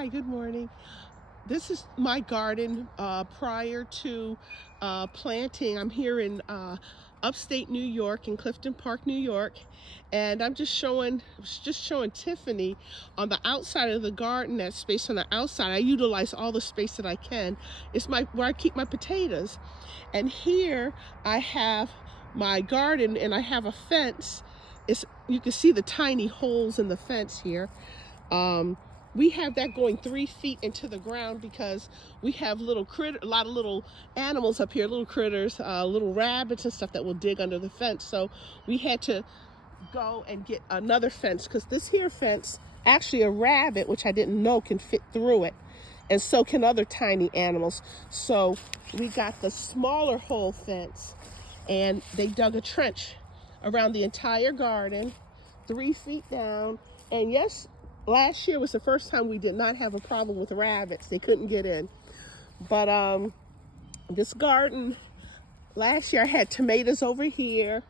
Hi, good morning. This is my garden prior to planting. I'm here in upstate New York, in Clifton Park, New York, and I'm just showing Tiffany on the outside of the garden, that space on the outside. I utilize all the space that I can. It's where I keep my potatoes. And here I have my garden, and I have a fence. You can see the tiny holes in the fence here. We have that going 3 feet into the ground because we have a lot of little animals up here, little critters, little rabbits and stuff that will dig under the fence. So we had to go and get another fence because this here fence, actually a rabbit, which I didn't know, can fit through it. And so can other tiny animals. So we got the smaller hole fence, and they dug a trench around the entire garden, 3 feet down. And yes, last year was the first time we did not have a problem with rabbits. They couldn't get in. But this garden, last year I had tomatoes over here.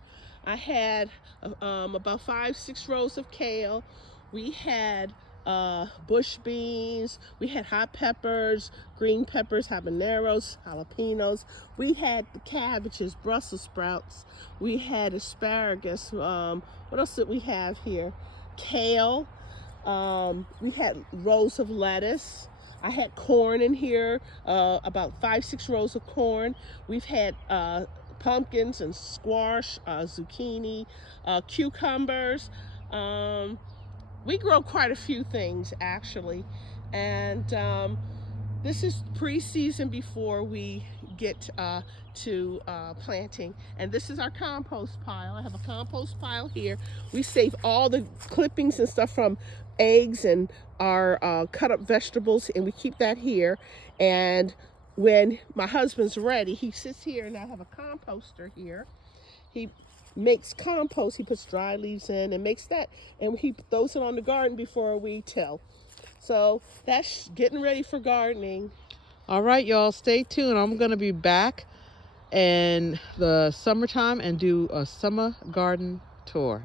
I had about 5-6 rows of kale. We had bush beans. We had hot peppers, green peppers, habaneros, jalapenos. We had the cabbages, Brussels sprouts. We had asparagus. What else did we have here? Kale. We had rows of lettuce. I had corn in here, about 5-6 rows of corn. We've had pumpkins and squash, zucchini, cucumbers. We grow quite a few things, actually. And this is pre-season before we get to planting. And this is our compost pile. I have a compost pile here. We save all the clippings and stuff from eggs and our cut up vegetables, and we keep that here. And when my husband's ready, he sits here, and I have a composter here. He makes compost. He puts dry leaves in and makes that, and he throws it on the garden before we till. So that's getting ready for gardening. All right, y'all, stay tuned. I'm going to be back in the summertime and do a summer garden tour.